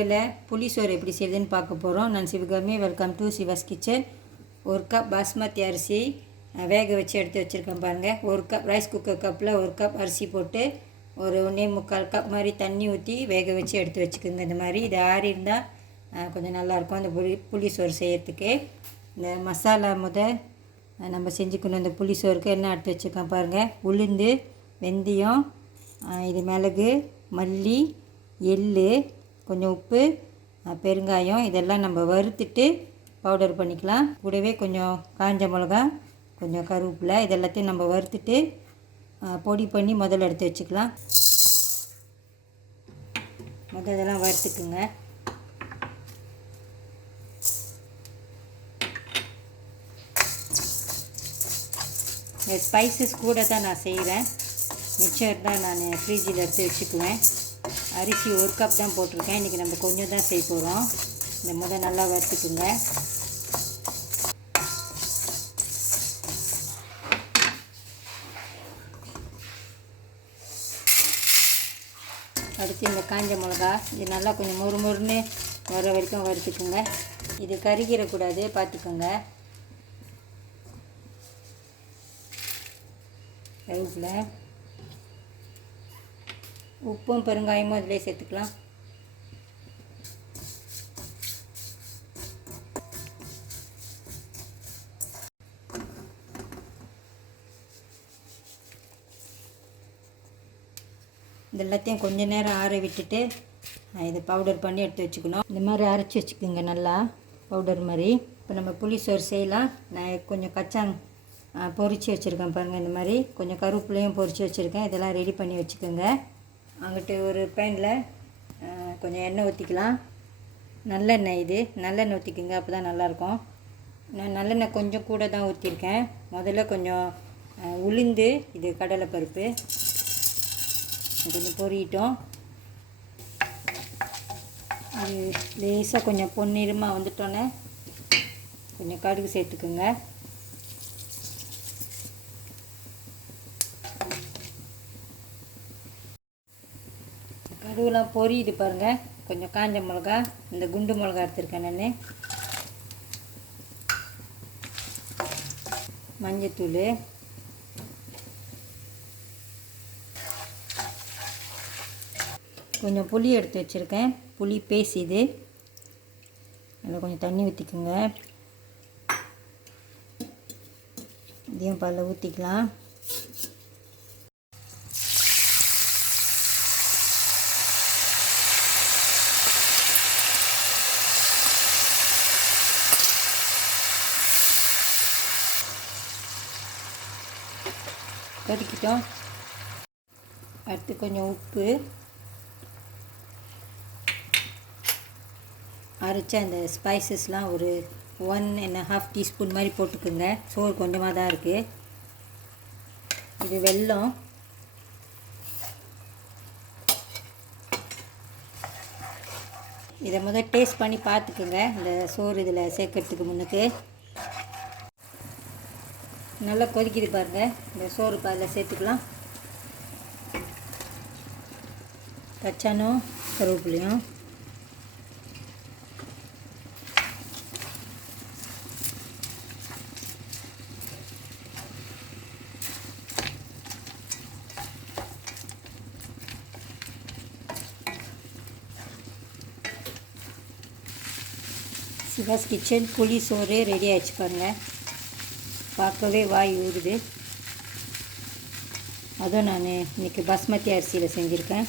வீடியோவில் புளி சோறு எப்படி செய்யுதுன்னு பார்க்க போகிறோம். நான் Sivakami. Welcome to Siva's kitchen. 1 cup basmati அரிசி வேக வச்சு எடுத்து வச்சுருக்கேன் பாருங்கள். 1 கப் ரைஸ் குக்கர் கப்பில் 1 கப் அரிசி போட்டு ஒரு 1.25 கப் மாதிரி தண்ணி ஊற்றி வேக வச்சு எடுத்து வச்சுக்கோங்க. இந்த மாதிரி இது ஆறி இருந்தால் கொஞ்சம் நல்லாயிருக்கும் அந்த புளி சோறு செய்யறதுக்கு. இந்த மசாலா நம்ம செஞ்சுக்கணும். இந்த புளி சோறுக்கு என்ன எடுத்து வச்சுருக்கேன் பாருங்கள். உளுந்து, வெந்தயம், இது மிளகு, மல்லி, எள்ளு, கொஞ்சம் உப்பு, பெருங்காயம், இதெல்லாம் நம்ம வறுத்துட்டு பவுடர் பண்ணிக்கலாம். கூடவே கொஞ்சம் காஞ்ச மிளகா, கொஞ்சம் கருவேப்பிலை, இதெல்லாத்தையும் நம்ம வறுத்துட்டு பொடி பண்ணி முதல்ல எடுத்து வச்சுக்கலாம். இதெல்லாம் வறுத்துக்குங்க. ஸ்பைசஸ் கூட தான் நான் செய்கிறேன். மிச்சம் தான் நான் ஃப்ரிட்ஜில் எடுத்து வச்சுக்குவேன். அரிசி 1 கப் தான் போட்டிருக்கேன். இன்றைக்கி நம்ம கொஞ்சம் தான் செய்ய போகிறோம். இந்த நல்லா வறுத்துக்குங்க. அடுத்து இந்த காஞ்ச மிளகா, இது நல்லா கொஞ்சம் மொறுமொறுன்னு வர வரைக்கும் வறுத்துக்குங்க. இது கருகிடக்கூடாது, பார்த்துக்கோங்க. கருவேப்பிலை, உப்பும் பெருங்காயமும் அதிலே சேர்த்துக்கலாம். இது எல்லாத்தையும் கொஞ்ச நேரம் ஆற விட்டுட்டு இதை பவுடர் பண்ணி எடுத்து வச்சுக்கணும். இந்த மாதிரி அரைச்சி வச்சுக்கோங்க நல்லா பவுடர் மாதிரி. இப்போ நம்ம புளி சோறு செய்யலாம். நான் கொஞ்சம் கச்சாங் பொரித்து வச்சுருக்கேன் பாருங்கள். இந்த மாதிரி கொஞ்சம் கருவேப்பிலையும் பொரித்து வச்சுருக்கேன். இதெல்லாம் ரெடி பண்ணி வச்சுக்கோங்க. அங்கிட்டு ஒரு பேனில் கொஞ்சம் எண்ணெய் ஊற்றிக்கலாம். நல்லெண்ணெய், இது நல்லெண்ணெய் ஊற்றிக்கோங்க, அப்போ தான் நல்லாயிருக்கும். நான் நல்லெண்ணெய் கொஞ்சம் கூட தான் ஊற்றிருக்கேன். முதல்ல கொஞ்சம் உளுந்து, இது கடலைப்பருப்பு, கொஞ்சம் பொரியிட்டோம். அது லேசாக கொஞ்சம் பொன்னிறமாக வந்துட்டோன்னே கொஞ்சம் கடுகு சேர்த்துக்குங்க. கடுகுலாம் பொரியுது பாருங்கள். கொஞ்சம் காஞ்ச மிளகா, இந்த குண்டு மிளகா எடுத்துருக்கேன் நான். மஞ்சத்தூள், கொஞ்சம் புளி எடுத்து வச்சுருக்கேன். புளி பேஸ்ட் இது. அதில் கொஞ்சம் தண்ணி ஊற்றிக்குங்க. இதையும் பாலில் ஊற்றிக்கலாம். கொதிக்கிட்டோம். அடுத்து கொஞ்சம் உப்பு, அரைச்ச அந்த ஸ்பைசஸ்லாம் ஒரு 1.5 டீஸ்பூன் மாதிரி போட்டுக்கோங்க. சோறு கொஞ்சமாக தான் இருக்குது. இது வெல்லம், இதை டேஸ்ட் பண்ணி பார்த்துக்குங்க இந்த சோறு இதில் சேர்க்கறதுக்கு முன்னுக்கு. நல்லா கொதிக்குது பாருங்கள். இந்த சோறு அதில் சேர்த்துக்கலாம். கச்சானும் கருவேப்பிலையும், சிவாஸ் கிச்சன் புளி சோறு ரெடி ஆகிடுச்சு பாருங்கள். பார்க்கவே வாய் ஊறுது. அதுவும் நான் இன்றைக்கி பாஸ்மதி அரிசியில் செஞ்சுருக்கேன்.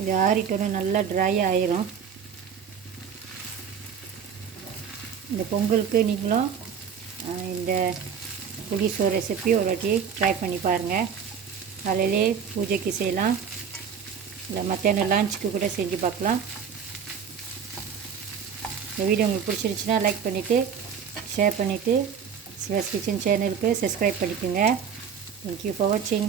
இது ஆறிட்டோன்னு நல்லா ட்ரை ஆயிரும். இந்த பொங்கலுக்கு நீங்களும் இந்த புளி சோறு ரெசிபி ஒரு வாட்டி ட்ரை பண்ணி பாருங்கள். காலையிலே பூஜைக்கு செய்யலாம், இல்லை மத்தியானம் லஞ்சுக்கு கூட செஞ்சு பார்க்கலாம். இந்த வீடியோ உங்களுக்கு பிடிச்சிருந்துச்சுன்னா லைக் பண்ணிவிட்டு ஷேர் பண்ணிவிட்டு சிவாஸ் கிச்சன் சேனலுக்கு சப்ஸ்கிரைப் பண்ணிக்கோங்க. தேங்க்யூ ஃபார் வாட்சிங்.